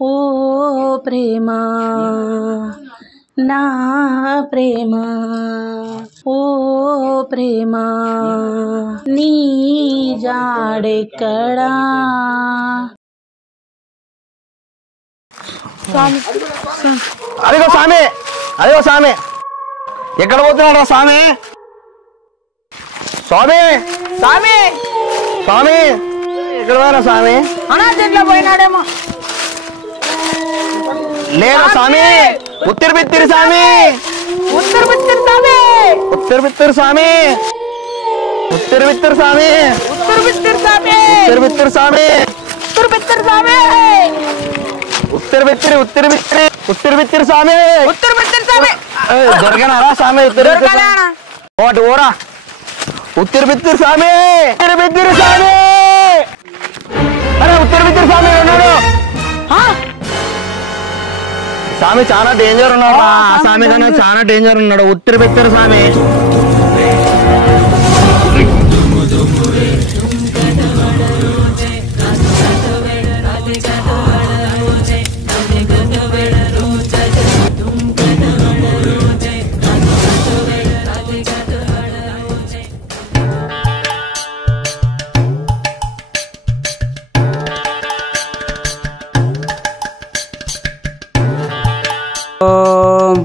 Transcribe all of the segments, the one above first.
ఓ ప్రేమ నా ప్రేమ ఓ ప్రేమ నీ జాడెక్కడా అదిగో స్వామి అదిగో స్వామి ఎక్కడ పోతున్నాడు స్వామి స్వామి స్వామి స్వామి ఎక్కడ పోయినా స్వామి అనాథంలో పోయినాడేమో లేదా స్వామి ఉత్తర బిత్తిరి స్వామి ఉత్తర బిత్తిరి స్వామి ఉత్తర బిత్తిరి స్వామి ఉత్తర బిత్తిరి స్వామి ఉత్తర బిత్తిరి స్వామి ఉత్తర బిత్తిరి స్వామి ఉత్తర బిత్తిరి స్వామి ఉత్తర బిత్తిరి ఉత్తర బిత్తిరి ఉత్తర బిత్తిరి స్వామి ఉత్తర బిత్తిరి స్వామి దొరకనారా స్వామి ఉత్తర ఒకటి ఊరా ఉత్తర బిత్తిరి స్వామి ఉత్తర బిత్తిరి స్వామి అరే ఉత్తర బిత్తిరి స్వామి ఉన్నాడు స్వామి చాలా డేంజర్ ఉన్నాడు ఆ స్వామి కన్నా చాలా డేంజర్ ఉన్నాడు ఉత్తర బిత్తిరి స్వామి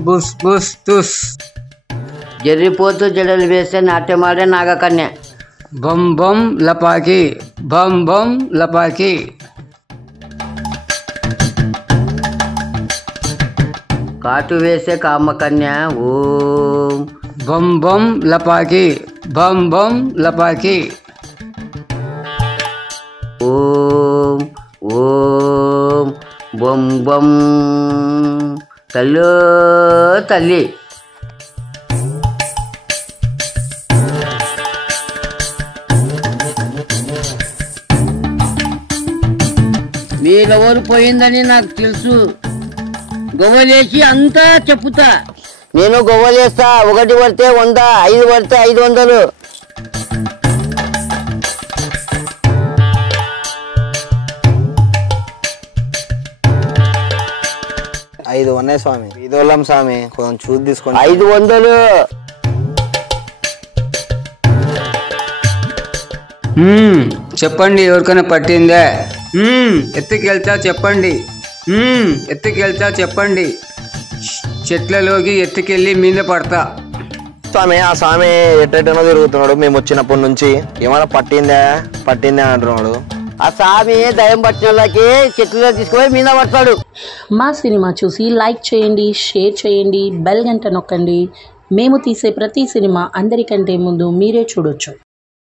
బుస్ బుస్ తుస్ జర్రిపోతూ జడలు వేస్తే నాట్యమాడే నాగకన్య బం బం లపాకి బం బం లపాకి కాటు వేసే కామకన్య ఓం బం బం లపాకి బం బం లపాకి ఓం ఓం బొం బొం తల్లో తల్లి మీరెవరు పోయిందని నాకు తెలుసు గొవ్వలేసి అంతా చెప్పుతా నేను గొవ్వలేస్తా 1 పడితే 100 5 పడితే 500 5 ఉన్నాయి స్వామి ఇది వాళ్ళం స్వామి కొంచెం చూసి తీసుకోండి 500 చెప్పండి ఎవరికైనా పట్టిందే ఎత్తుకెళ్తా చెప్పండి ఎత్తుకెళ్తా చెప్పండి చెట్లలోకి ఎత్తుకెళ్ళి మీద పడతా స్వామి ఆ స్వామి ఎట్టెట్టనో తిరుగుతున్నాడు మేము వచ్చినప్పటి నుంచి ఏమైనా పట్టిందే అంటున్నాడు ఆ స్వామి దయం పట్టిన వాళ్ళకి చెట్లలో తీసుకుపోయి మీద పడతాడు మా సినిమా చూసి లైక్ చేయండి, షేర్ చేయండి, బెల్ గంట నొక్కండి. మేము తీసే ప్రతి సినిమా అందరికంటే ముందు మీరే చూడొచ్చు.